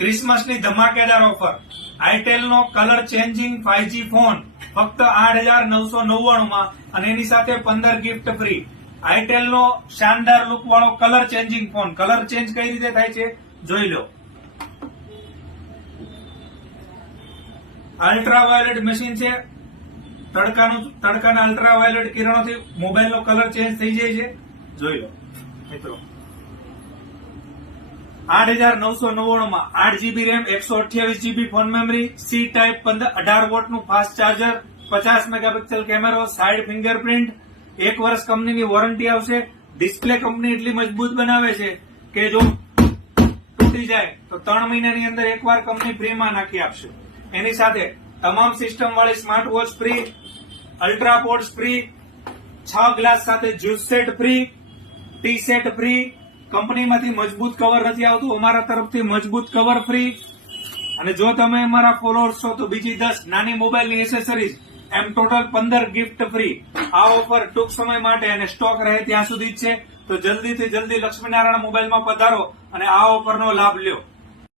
ક્રિસમસની ધમાકેદાર offer Itel નો colour changing 5G phone ફક્ત 8,999 માં અને એની સાથે 15 ગિફ્ટ ફ્રી. આઈટેલ નો શાનદાર લુક વાળો colour changing phone. Colour change કઈ રીતે થાય છે જોઈ લો. અલ્ટ્રાવાયોલેટ મશીન છે. તડકાના અલ્ટ્રાવાયોલેટ કિરણોથી મોબાઈલ નો કલર ચેન્જ થઈ જાય છે. જોઈ લો મિત્રો. 8,999 માં 8GB RAM, 128GB phone memory, C type 18 watt નું ફાસ્ટ ચાર્જર, 50 મેગાપિક્સલ કેમેરો, સાઇડ ફિંગરપ્રિન્ટ, 1 વર્ષ કંપનીની વોરંટી આવશે. ડિસ્પ્લે કંપની એટલી મજબૂત બનાવે છે કે જો તૂટી જાય તો 3 મહિનાની અંદર એકવાર કંપની ફ્રીમાં નાખી આપશે. એની સાથે તમામ સિસ્ટમ વાળી smart watch free, ultra pods free, 6 glass સાથે juice set free, tea set free. કંપનીમાંથી મજબૂત કવર નથી આવતું, અમારા તરફથી મજબૂત કવર ફ્રી. અને જો તમે અમારા ફોલોઅર્સ છો તો બીજી 10 નાની મોબાઈલની એસેસરીઝ, એમ ટોટલ 15 ગિફ્ટ ફ્રી. આ ઓફર ટૂંક સમય માટે અને સ્ટોક રહે ત્યાં સુધી જ છે. તો જલ્દીથી જલ્દી લક્ષ્મીનારાયણ મોબાઈલમાં પધારો અને આ ઓફરનો લાભ લ્યો.